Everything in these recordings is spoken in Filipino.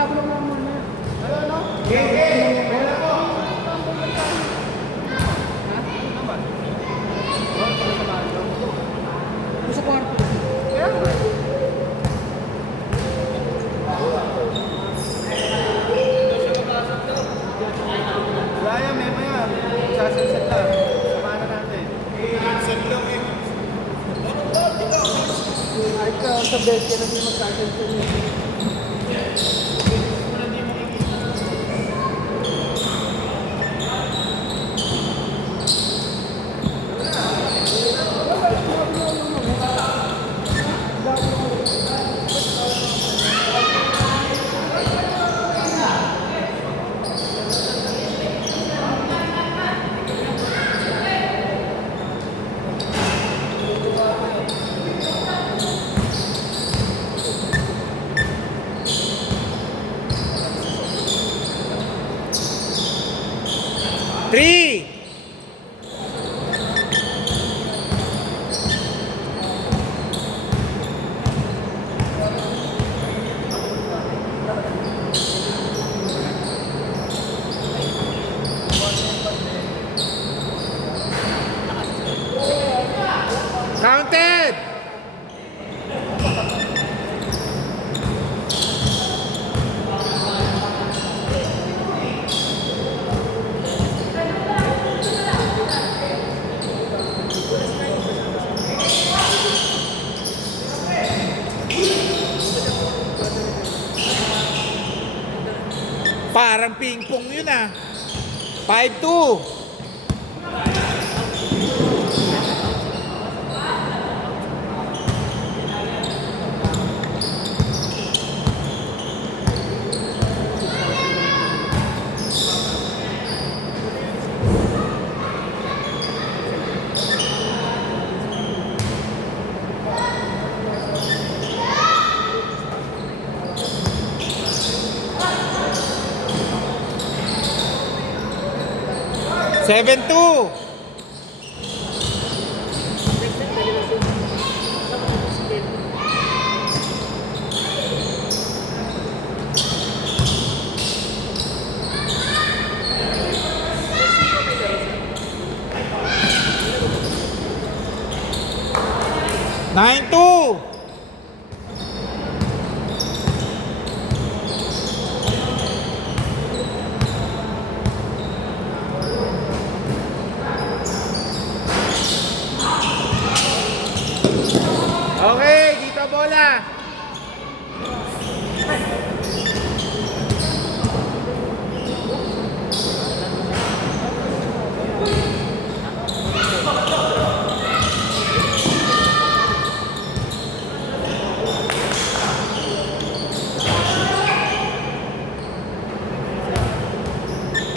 Magkabulong lang muna. Ano? Sa kwarto. Kaya may mga sasalsal lang. Samahan natin. Ay ka sa bed ka na din magsasalsal niya. Three. Counted. Parang ping-pong yun ah. 5-2. Seven two. Nine two. Okay, dito bola.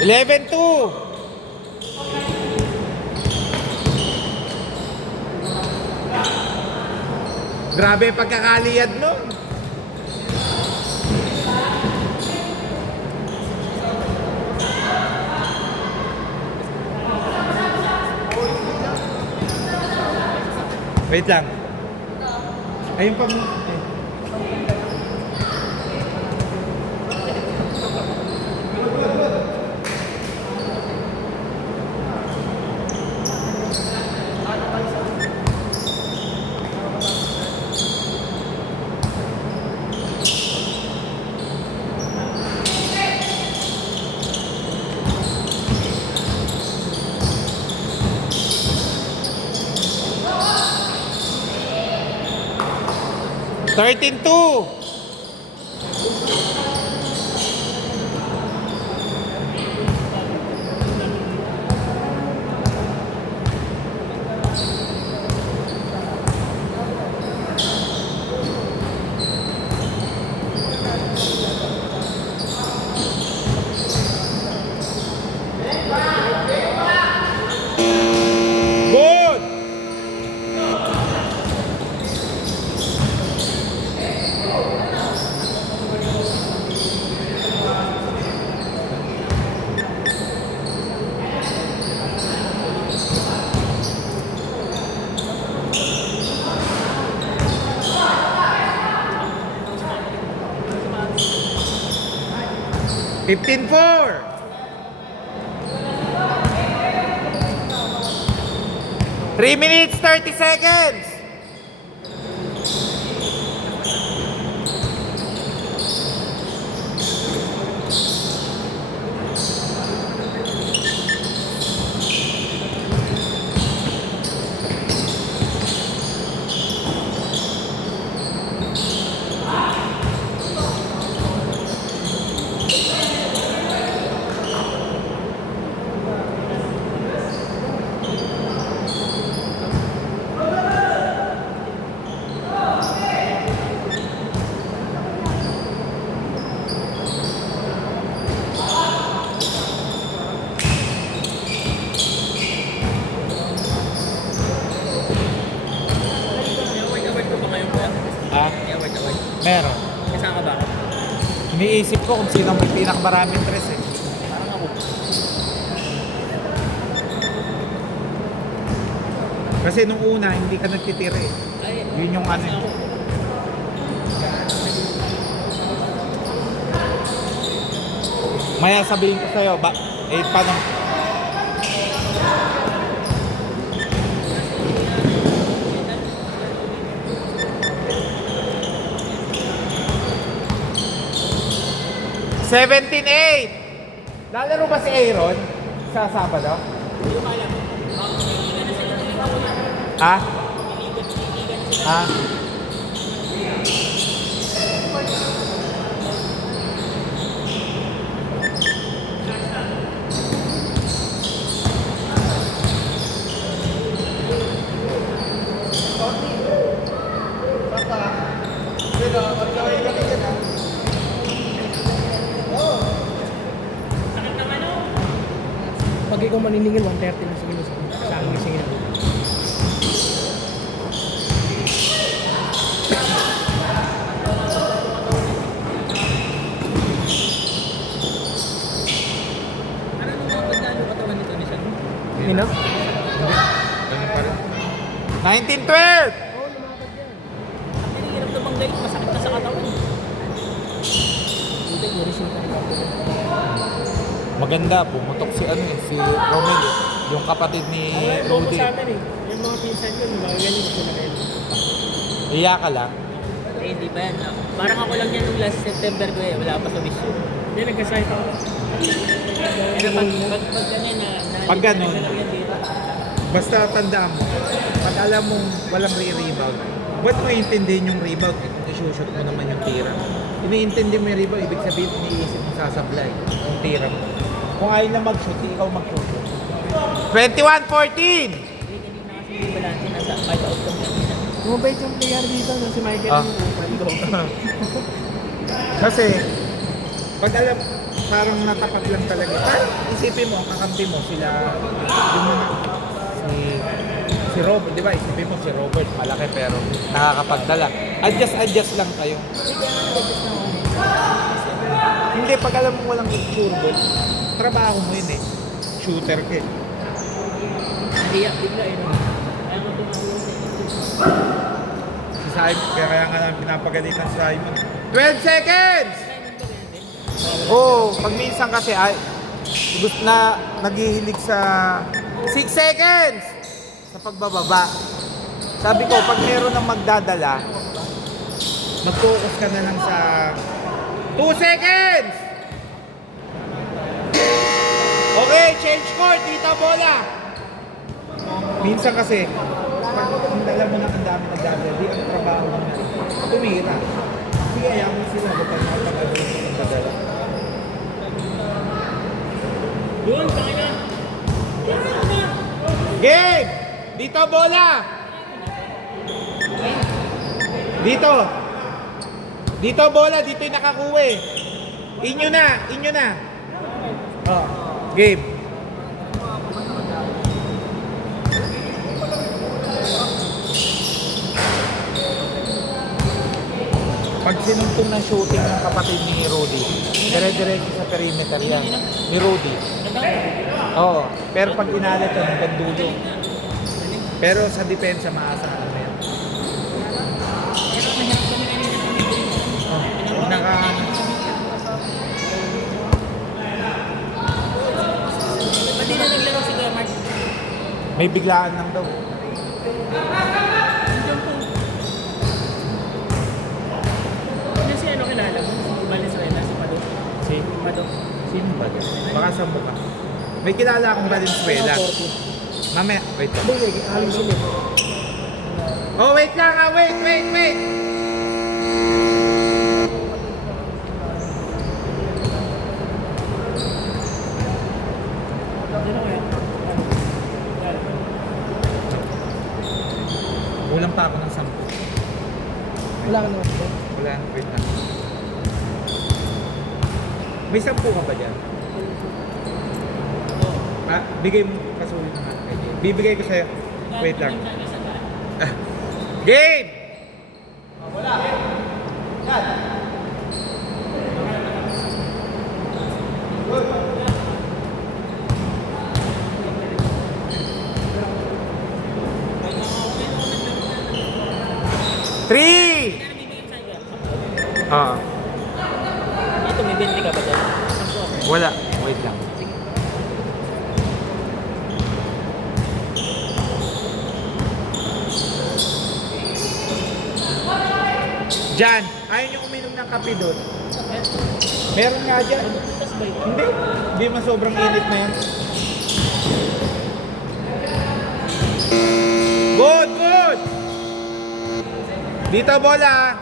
Eleven two. Grabe yung pagkakaliyad no. Wait lang. Ayun pa mo. 13-2. Good. 15-4. 3 minutes, 30 seconds. Ha? Meron. Kasama ba? Iniisip ko kung sino may pinakamaraming tres eh. Parang ako. Kasi nung una, hindi ka nagtitira eh. Ay, Yun yung ano. ako. Maya sabihin ko sa'yo, paano? $17-8. Lalaro ba si Aaron sa Sabado? Ha? Ha? Pag ikaw maniningil, 130 na sige sa akin gisingin. Ano nung pagdalo katawan nito ni San? Ina? Ganun pa rin. 19-12! Oo, lumapad yan. Ang hirap na bang galit, masakit na sa katawan. Buti, niresulta na ako. Maganda, pumutok si ano eh, si Romel, yung kapatid ni Rudy. Sa amin eh. Yung mga pinsan ko, magaling sila rin. Iya ka lang. Eh, hindi pa yan. Parang ako lang yan nung last September ko eh. Wala pa sa wish yun. Hindi, nagkasayt ako. Pero pag ganyan na... Pag ganun. na lang yan dito. Basta tandaan mo, pag alam mong walang re-rebound, ba't mo iintindihin yung rebound? Eh, kung isushoot mo naman yung tira. Iniintindi mo yung rebound, ibig sabihin, iniisip mo sasablay yung tira mo. Kung ayaw na mag-shoot, ikaw mag-shoot. 21-14! Hindi, kanina kasi yung balance nasa 5 out of 10. Mabait yung player dito, no? Si Michael Ah. yung Kasi, pag alam, parang natapat lang talaga. Parang isipin mo, ang kakampi mo, sila, yung mga, si Robert, di ba? Isipin mo si Robert, malaki pero nakakapagdala. Adjust lang kayo. Hindi, pag alam mo walang surbol, trabaho mo yun eh. Shooter ka eh. Hindi yan, bigla eh. Kaya mo tumawag Si Simon, kaya nga namin pinapagalitan si Simon. 12 seconds! Oo, pag minsan kasi ay gusto na naghihilig sa 6 seconds sa pagbababa. Sabi ko, pag meron ng magdadala, mag-focus ka na lang sa 2 seconds! Okay, change court, dito bola! Minsan kasi, pag dala mo na ang dami nagdadala, di ang trabaho mo na tumira. Sige, ayaw mo sila, huwag ka na pag-agawin mo ng padala. Yun, kaya. Game! Dito bola! Dito! Dito bola, dito yung nakakuha eh. Inyo na! Oh, game. Pag sinumpong ng shooting ng kapatid ni Rudy, dire-diretso sa perimeter yan. Ni Rudy. Oo. Pero pag inalat yun, hanggang dulo. Pero sa depensa, maasahan mo yan. May biglaan lang daw. Yung si ano kilala mo? Si Valenzuela, si Pado. Si? Pado. Sino ba yan? Baka sa mukha. May kilala akong Valenzuela. Mamaya, wait lang. Hindi, aling sila. Oh, wait lang ah, wait! Ano kaya? Kulang pa ako ng 10. Wala ka naman ito. Wala na, wait lang. May 10 ka ba dyan? Ah, bigay mo kasulit naman. Bibigay ko sa'yo. Wait lang. Ah, game! Wala. Yan. Three! Ah, Ito, may 20 ka ba dyan? wala. Wait lang. Diyan, ayaw niyo uminom ng kape doon. Meron nga dyan. Hindi. Hindi man sobrang init na yan. Good! Dito bola.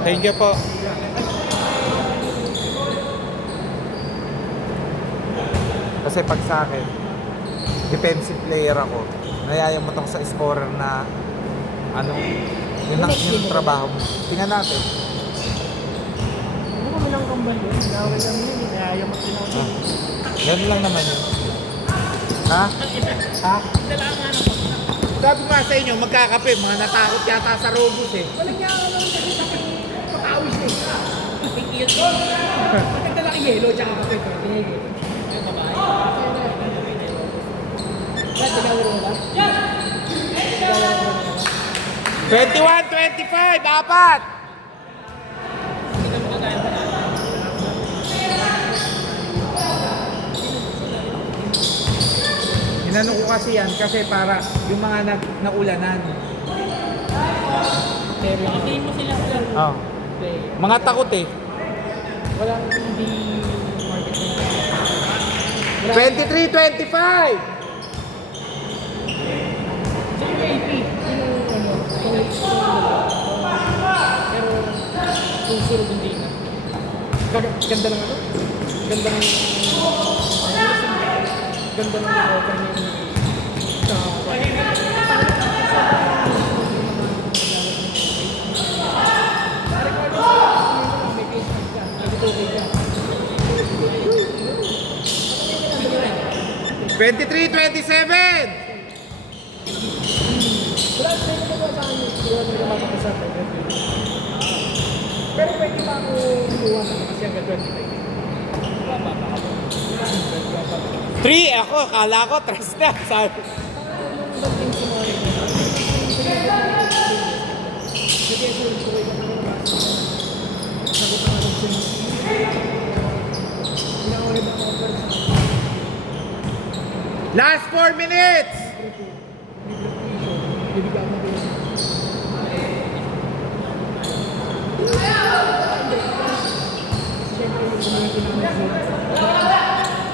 Thank you po. Kasi pag sa akin, defensive player ako. Nayayamot ako sa scorer na ano, yun ang trabaho mo. Tingnan natin. Ano kami lang kambal yun? Nawal lang yun. Inayamot din ako. Ah, ganun lang naman yun. Ha? Ha? Sabi nga sa inyo, magkakape, mga natakot yata sa robos eh. Walang niya ako lang kasi pakawis eh. Maganda lang yelo tsaka kape. Yung babae. Ba't nagawin mo ba? 21-25, apat! Inano ko kasi yan kasi para yung mga naulanan. Pakatiin mo sila lang. Oh. Mga takot eh. Walang hindi market na. 23-25! Sa UAP, yung ano, pero susunod hindi na. Ganda ng ano? Ganda ng offer niya sa may Facebook ka, nag-okay ka. 23-27! Wala sa inyo ba sa akin yung nagmamakasan sa pero pwede pa ako iwan kasi hanggang 25. 3! Ako, akala ko, 3 na. Sabi. Last 4 minutes!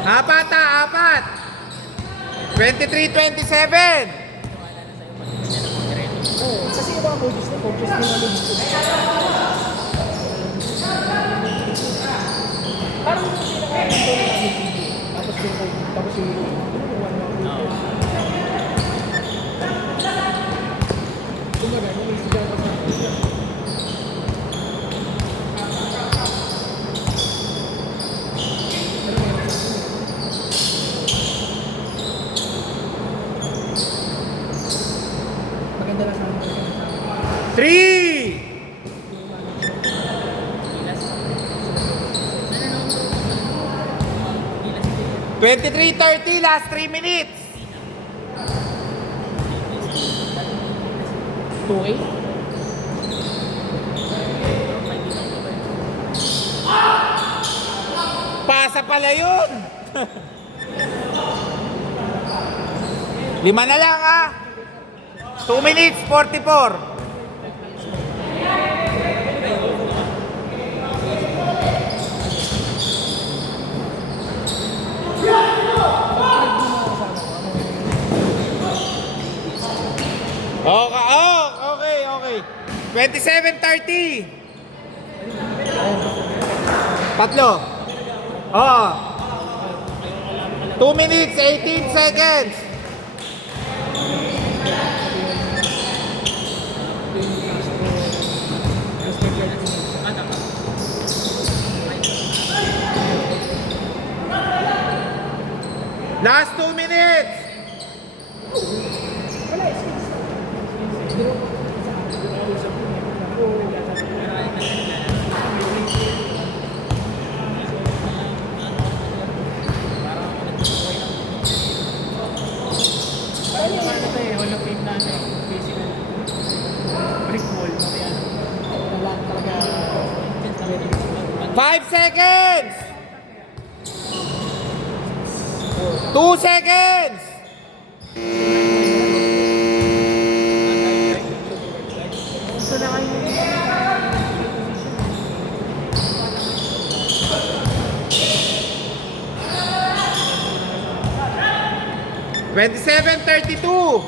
Apat! 23-27! Oo, kasi yung mga coaches na ano dito. Parang yung pinaka-ito na namin PBA. Tapos yung kumbaga, yung may sigaw ka sa maganda na sa amin. 3! 23:30, last 3 minutes. 2A? Pasa pala yun. 5 na lang ah. 2 minutes, 44. Okay. 27:30. Tatlo. Oh. 2 minutes, 18 seconds. Last 2 minutes. Paano tayo? Hall of Fame na physical. Brick wall. Lahat talaga. 5 seconds. 2 seconds. Gusto na kayo. 27:32.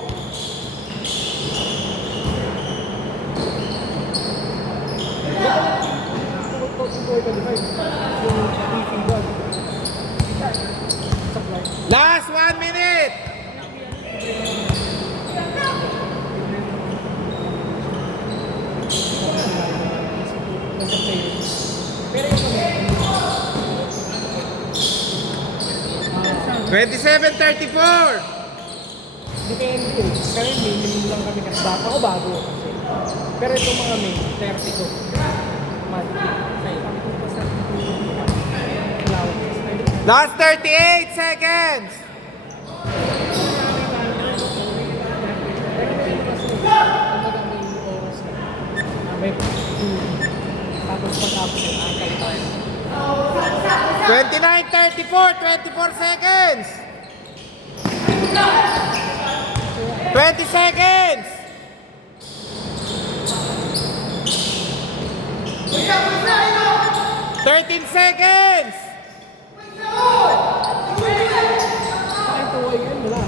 Last 1 minute. Pero ito na. 27:34. Depende. Kaya minimum lang kami kasi bata ko bago. Pero itong mga may 30 ko. Monthly. Allowance. Last 38 seconds. May tapos pagkapos yung angkal tayo. 29:34, 24 seconds. 20 seconds. 13 seconds. Ay, tuway yun. Wala.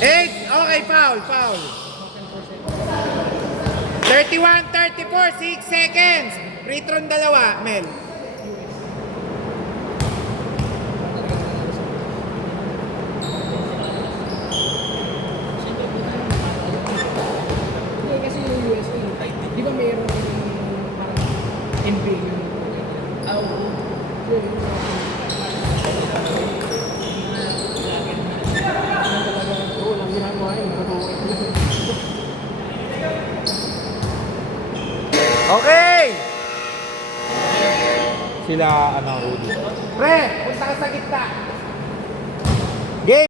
8. Okay, foul. 31:34, 6 seconds. Free throw dalawa, Mel. Hindi kasi yung USA, di ba mayroon yung parang NBA yung Okay. Sila, Rudy. Pre, punta ka sa gitna.